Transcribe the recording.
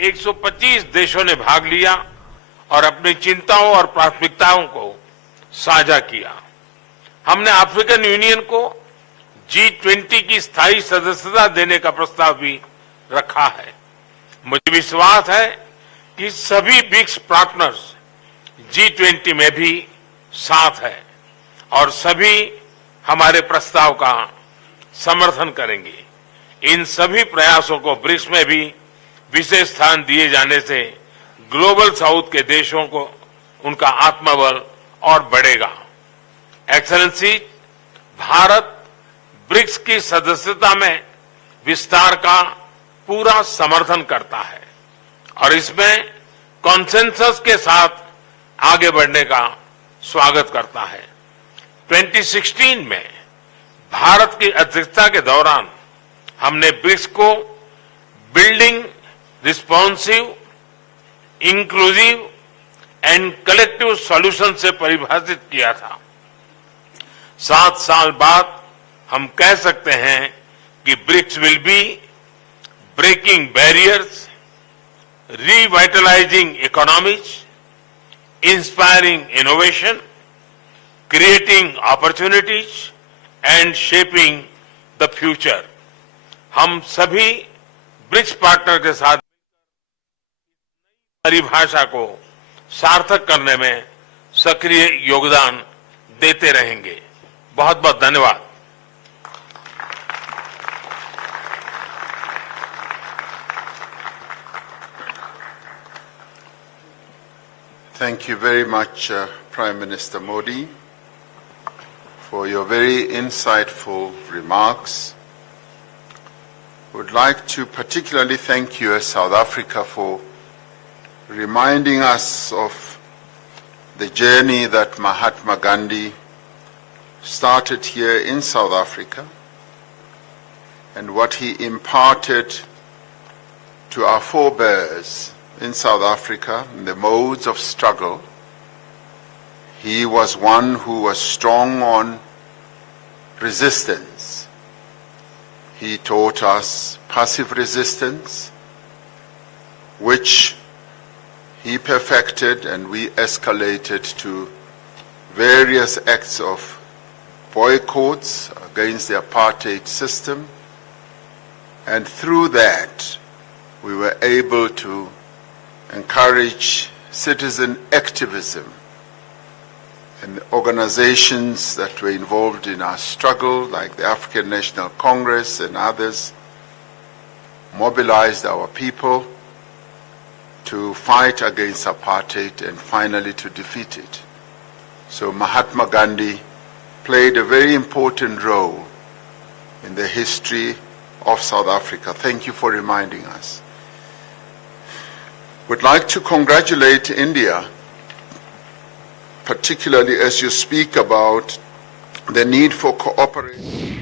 125 देशों ने भाग लिया और अपनी चिंताओं और प्राथमिकताओं को साझा किया। हमने अफ्रीकन यूनियन को G20 की स्थायी सदस्यता देने का प्रस्ताव भी रखा है। मुझे विश्वास है कि सभी ब्रिक्स पार्टनर्स G20 में भी साथ है और सभी हमारे प्रस्ताव का समर्थन करेंगे। इन सभी प्रयासों को ब्रिक्स में भी विशेष स्थान दिए जाने से ग्लोबल साउथ के देशों को उनका आत्मबल और बढ़ेगा। एक्सेलेंसी, भारत ब्रिक्स की सदस्यता में विस्तार का पूरा समर्थन करता है और इसमें कॉन्सेंसस के साथ आगे बढ़ने का स्वागत करता है। 2016 में भारत की अध्यक्षता के दौरान हमने ब्रिक्स को building responsive, inclusive and collective solution से परिभाषित किया था। 7 साल बाद हम कह सकते हैं कि BRICS will be breaking barriers, revitalizing economies, inspiring innovation, creating opportunities and shaping the future. हम सभी ब्रिक्स पार्टनर के साथ परिभाषा को सार्थक करने में सक्रिय योगदान देते रहेंगे। बहुत बहुत धन्यवाद। Thank you very much, Prime Minister Modi, for your very insightful remarks. I would like to particularly thank you as South Africa for reminding us of the journey that Mahatma Gandhi started here in South Africa and what he imparted to our forebears in South Africa in the modes of struggle. He was one who was strong on resistance. He taught us passive resistance, which he perfected, and we escalated to various acts of boycotts against the apartheid system. And through that, we were able to encourage citizen activism, and organizations that were involved in our struggle, like the African National Congress and others, mobilized our people to fight against apartheid and finally to defeat it. So Mahatma Gandhi played a very important role in the history of South Africa. Thank you for reminding us. Would like to congratulate India, particularly as you speak about the need for cooperation